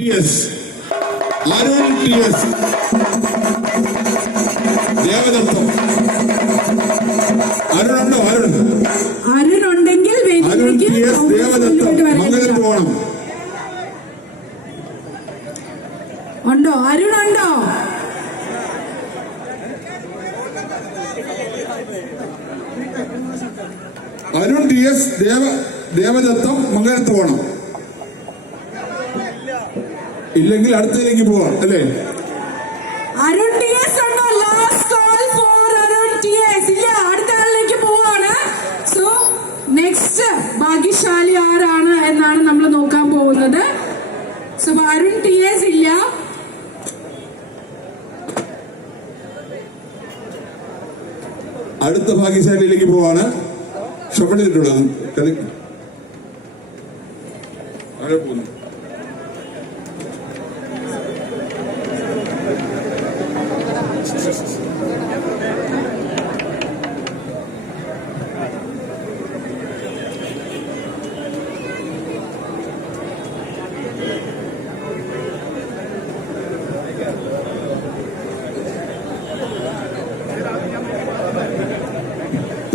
TS. Arun TS. Devadatham. അരുണുണ്ടോ? Arun ഉണ്ടെങ്കിൽ Arun TS Devadatham മംഗലത്ത് പോകണം. ഉണ്ടോ? അരുൺ ഉണ്ടോ? അരുൺ TS ദേവദത്തം മംഗലത്ത് പോകണം. ഇല്ലെങ്കിൽ അടുത്തതിലേക്ക് പോവാം അല്ലേ? അരുൺ TS ഉണ്ടോ? Last call for Arun TS. ഇല്ല, അടുത്ത ആളിലേക്ക് പോവാണ്. സോ നെക്സ്റ്റ് ഭാഗ്യശാലി ആരാണ് എന്നാണ് നമ്മൾ നോക്കാൻ പോകുന്നത്. സോ അരുൺ TS ഇല്ല. അടുത്ത ഭാഗ്യശാലിയിലേക്ക് പോവാണ്. ഷോപ്പിട്ടുള്ളത് അവിടെ പോകുന്നു.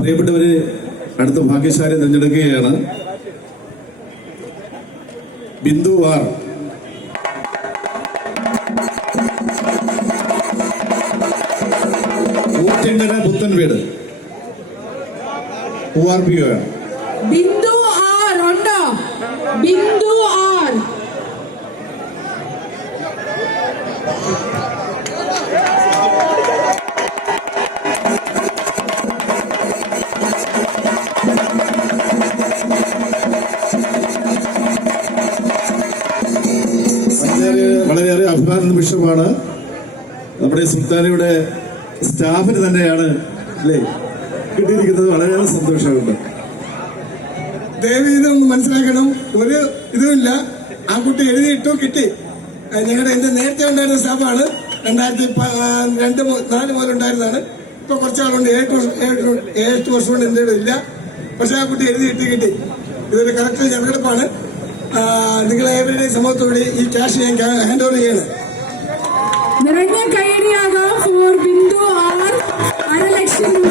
പ്രിയപ്പെട്ടവരെ, അടുത്ത ഭാഗ്യശാലി തിരഞ്ഞെടുക്കുകയാണ്. ബിന്ദു ആർ. ഊറ്റങ്കര പുത്തൻ വീട് ORPO. ബിന്ദു ആർ ഉണ്ടോ? ബിന്ദു ആർ. വളരെയേറെ അഭിമാന നിമിഷമാണ്. നമ്മുടെ സുൽത്താനയുടെ സ്റ്റാഫിന് തന്നെയാണ് അല്ലേ കിട്ടിയിരിക്കുന്നത്. വളരെയേറെ സന്തോഷമുണ്ട്. ദയവ് ഇതൊന്ന് മനസ്സിലാക്കണം. ഒരു ഇതുമില്ല. ആ കുട്ടി എഴുതിയിട്ടു കിട്ടി. ഞങ്ങളുടെ എന്റെ നേരത്തെ ഉണ്ടായിരുന്ന സ്റ്റാഫാണ്. 2004 മുതൽ ഉണ്ടായിരുന്നതാണ്. ഇപ്പൊ കുറച്ചാളുണ്ട്. 7 വർഷം കൊണ്ട് എന്റെ ഇല്ല. പക്ഷെ ആ കുട്ടി എഴുതിയിട്ട് കിട്ടി. ഇതൊരു കറക്റ്റ് ഞെടുപ്പാണ്. നിങ്ങളെ ഏവരുടെയും സമൂഹത്തോടെ ഈ ക്യാഷ് ഞാൻ ഹാൻഡ് ഓവർ ചെയ്യാണ്. നിറഞ്ഞ കൈയടിയാകാം ഫോർ ബിന്ദു ആർ. 1,00,000